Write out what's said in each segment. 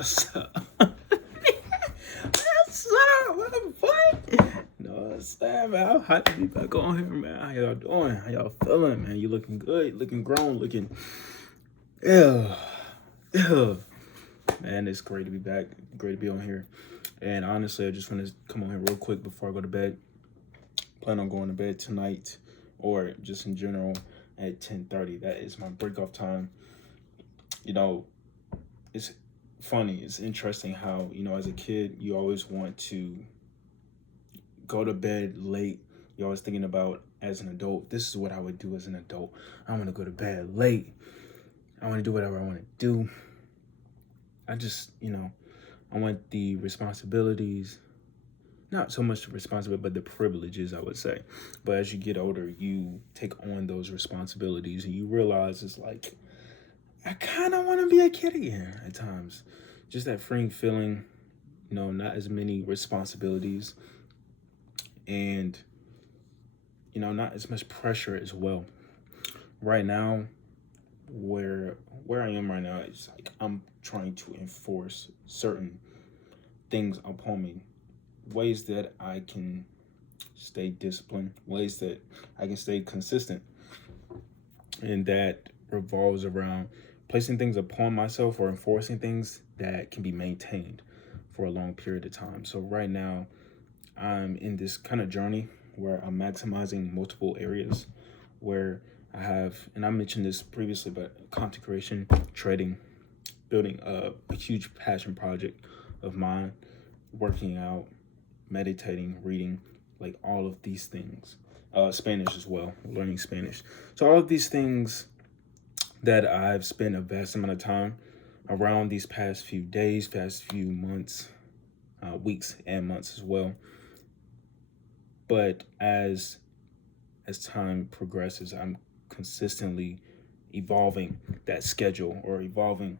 What's up? What's up? What? No, what's up, man? I'm hyped to be back on here, man. How y'all doing? How y'all feeling, man? You looking good, looking grown, looking. Yeah. Yeah. Man, it's great to be back. Great to be on here. And honestly, I just want to come on here real quick before I go to bed. Plan on going to bed tonight or just in general at 10:30. That is my break off time. You know, it's funny. It's interesting how, as a kid, you always want to go to bed late. You're always thinking about, as an adult, this is what I would do as an adult. I want to go to bed late. I want to do whatever I want to do. I just, I want the responsibilities, not so much the responsibility, but the privileges, I would say. But as you get older, you take on those responsibilities and you realize it's like, I kind of want to be a kid again at times. Just that freeing feeling, not as many responsibilities and, not as much pressure as well. Right now, where I am right now, it's like I'm trying to enforce certain things upon me, ways that I can stay disciplined, ways that I can stay consistent, and that revolves around placing things upon myself or enforcing things that can be maintained for a long period of time. So right now, I'm in this kind of journey where I'm maximizing multiple areas where I have, and I mentioned this previously, but content creation, trading, building a huge passion project of mine, working out, meditating, reading, like all of these things. Spanish as well, learning Spanish. So all of these things that I've spent a vast amount of time around these past few days, past few months, weeks and months as well. But as time progresses, I'm consistently evolving that schedule or evolving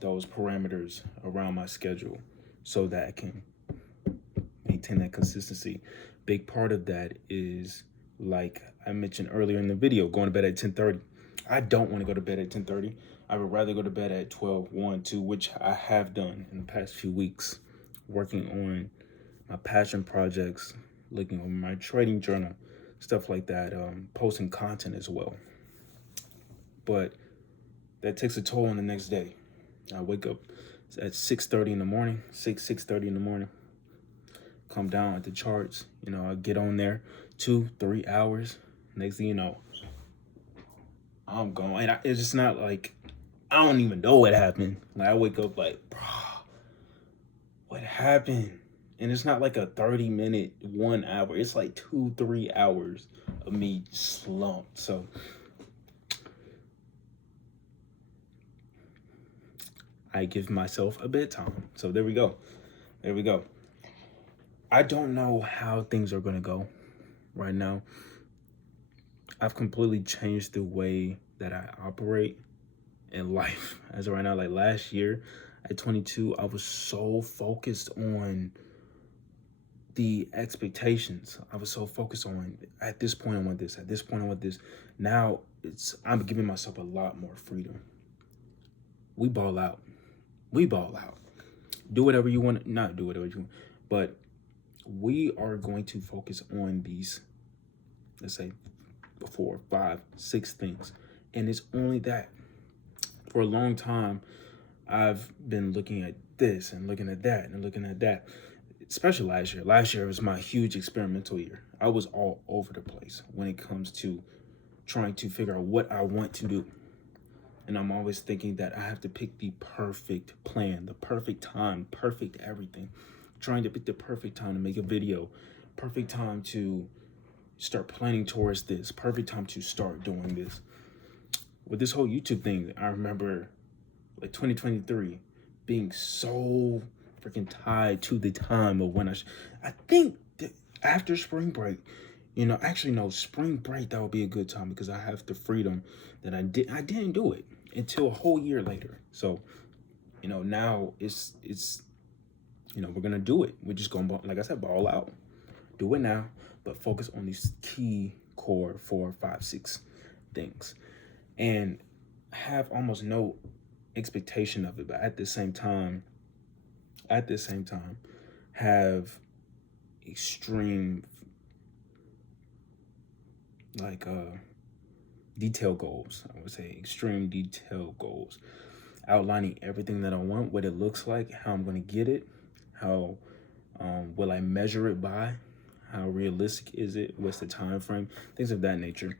those parameters around my schedule so that I can maintain that consistency. Big part of that is, like I mentioned earlier in the video, going to bed at 10:30. I don't want to go to bed at 10:30. I would rather go to bed at 12, 1, 2, which I have done in the past few weeks, working on my passion projects, looking over my trading journal, stuff like that, posting content as well. But that takes a toll on the next day. I wake up at 6:30 in the morning, 6:30 in the morning, come down at the charts, I get on there 2-3 hours. Next thing you know, I'm gone. And it's just not like, I don't even know what happened. Like I wake up like, bro, what happened? And it's not like a 30-minute, 1 hour. It's like 2-3 hours of me slumped. So I give myself a bedtime. So there we go. There we go. I don't know how things are going to go right now. I've completely changed the way that I operate in life as of right now. Like last year at 22, I was so focused on the expectations. I was so focused on, at this point I want this, at this point I want this. Now I'm giving myself a lot more freedom. We ball out. We ball out. Do whatever you want, not do whatever you want, but we are going to focus on these, let's say 4, 5, 6 things. And it's only that. For a long time, I've been looking at this and looking at that and looking at that, especially last year. Last year was my huge experimental year. I was all over the place when it comes to trying to figure out what I want to do. And I'm always thinking that I have to pick the perfect plan, the perfect time, perfect everything. Trying to pick the perfect time to make a video, perfect time to start planning towards this, perfect time to start doing this. With this whole YouTube thing, I remember like 2023 being so freaking tied to the time of when I think after spring break, actually no, spring break, that would be a good time because I have the freedom that I didn't do it until a whole year later. So, now it's we're gonna do it. We're just gonna, like I said, ball out. Do it now, but focus on these key core 4, 5, 6 things. And have almost no expectation of it, but at the same time, have extreme like detail goals. I would say extreme detail goals, outlining everything that I want, what it looks like, how I'm going to get it, how will I measure it by, how realistic is it, what's the time frame, things of that nature.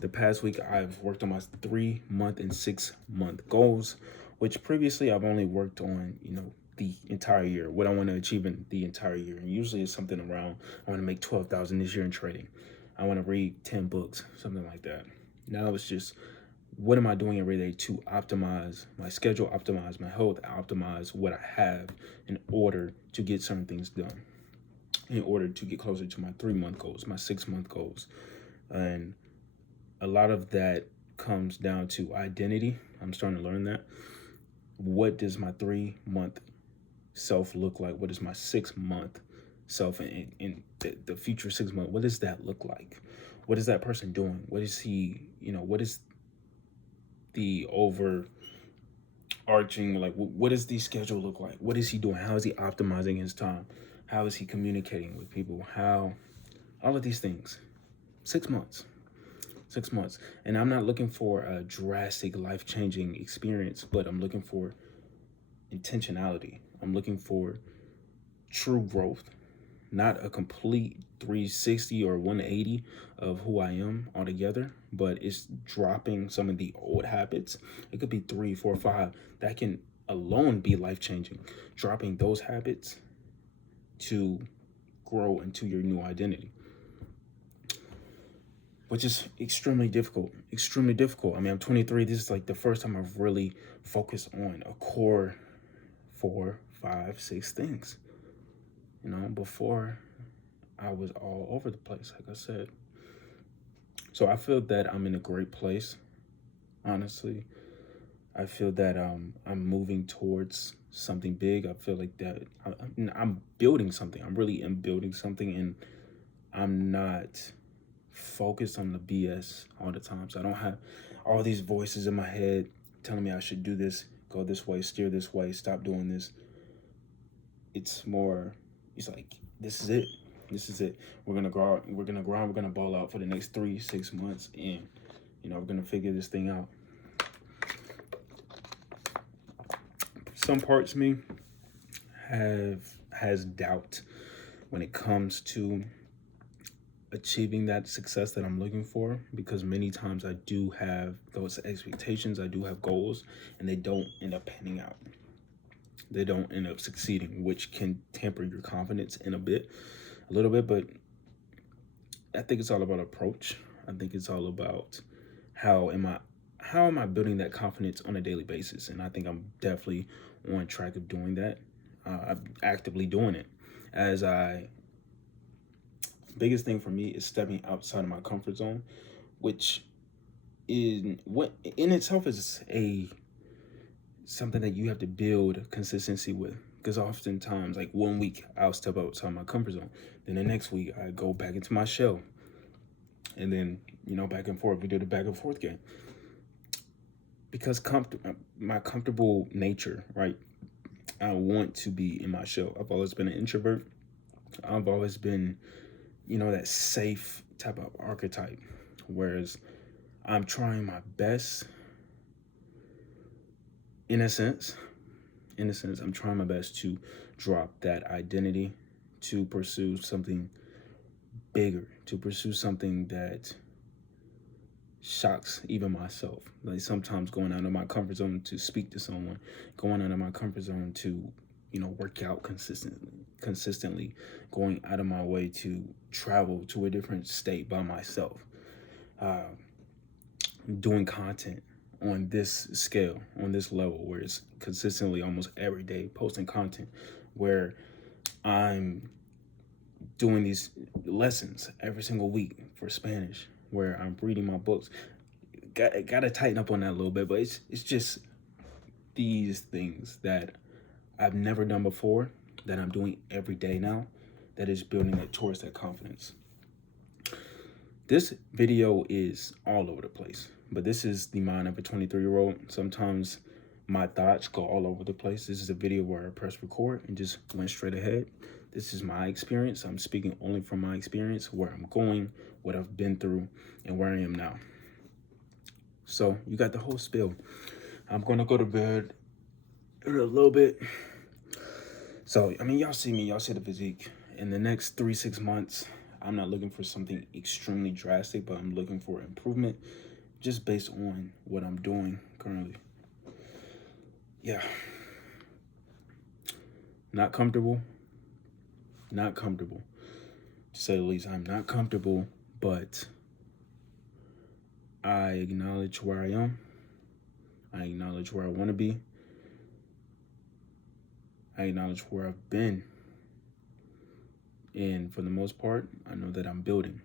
The past week I've worked on my 3-month and 6-month goals, which previously I've only worked on, the entire year, what I want to achieve in the entire year. And usually it's something around, I want to make 12,000 this year in trading. I want to read 10 books, something like that. Now it's just, what am I doing every day to optimize my schedule, optimize my health, optimize what I have in order to get certain things done, in order to get closer to my 3-month goals, my 6-month goals. And a lot of that comes down to identity. I'm starting to learn that. What does my 3-month self look like? What does my 6-month self in the future 6 months, what does that look like? What is that person doing? What is he, what is the overarching, like, what does the schedule look like? What is he doing? How is he optimizing his time? How is he communicating with people? How, all of these things. 6 months. 6 months. And I'm not looking for a drastic life-changing experience, but I'm looking for intentionality. I'm looking for true growth, not a complete 360 or 180 of who I am altogether, but it's dropping some of the old habits. It could be 3, 4, 5 that can alone be life-changing. Dropping those habits to grow into your new identity, which is extremely difficult. I mean, I'm 23. This is like the first time I've really focused on a core 4, 5, 6 things. Before I was all over the place, like I said. So I feel that I'm in a great place, honestly. I feel that I'm moving towards something big. I feel like that I'm building something. I really am building something, and I'm not focused on the BS all the time. So I don't have all these voices in my head telling me I should do this, go this way, steer this way, stop doing this. It's like, this is it. We're gonna grow, we're gonna ball out for the next 3-6 months, and we're gonna figure this thing out. Some parts of me has doubt when it comes to achieving that success that I'm looking for, because many times I do have those expectations, I do have goals, and they don't end up panning out. They don't end up succeeding, which can temper your confidence a little bit, but I think it's all about approach. I think it's all about how am I building that confidence on a daily basis, and I think I'm definitely on track of doing that. I'm actively doing it. Biggest thing for me is stepping outside of my comfort zone, which in itself is something that you have to build consistency with. Because oftentimes, like 1 week, I'll step outside my comfort zone. Then the next week, I go back into my shell. And then, back and forth. We do the back and forth game. Because my comfortable nature, right? I want to be in my shell. I've always been an introvert. I've always been, that safe type of archetype. Whereas I'm trying my best, in a sense, I'm trying my best to drop that identity, to pursue something bigger, to pursue something that shocks even myself. Like sometimes going out of my comfort zone to speak to someone, going out of my comfort zone to, work out consistently, going out of my way to travel to a different state by myself, doing content on this scale, on this level, where it's consistently almost every day posting content, where I'm doing these lessons every single week for Spanish, where I'm reading my books. Got to tighten up on that a little bit, but it's just these things that I've never done before, that I'm doing every day now, that is building it towards that confidence. This video is all over the place, but this is the mind of a 23-year-old. Sometimes my thoughts go all over the place. This is a video where I press record and just went straight ahead. This is my experience. I'm speaking only from my experience, where I'm going, what I've been through, and where I am now. So you got the whole spiel. I'm gonna go to bed in a little bit. So, I mean, y'all see me, y'all see the physique. In the next 3-6 months, I'm not looking for something extremely drastic, but I'm looking for improvement just based on what I'm doing currently. Yeah. Not comfortable, to say the least. I'm not comfortable, but I acknowledge where I am. I acknowledge where I want to be. I acknowledge where I've been. And for the most part, I know that I'm building.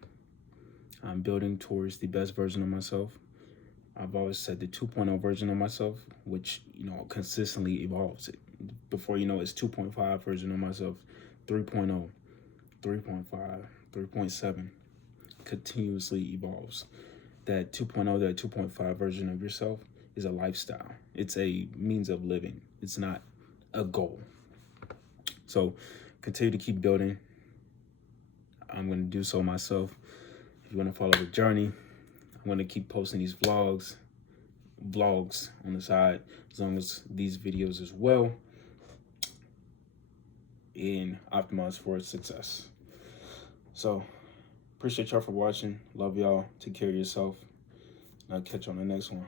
I'm building towards the best version of myself. I've always said the 2.0 version of myself, which, consistently evolves. Before you know, it's 2.5 version of myself, 3.0, 3.5, 3.7, continuously evolves. That 2.0, that 2.5 version of yourself is a lifestyle. It's a means of living. It's not a goal. So continue to keep building. I'm going to do so myself. If you want to follow the journey, I'm going to keep posting these vlogs on the side, as long as these videos as well, and optimize for success. So appreciate y'all for watching. Love y'all. Take care of yourself. And I'll catch you on the next one.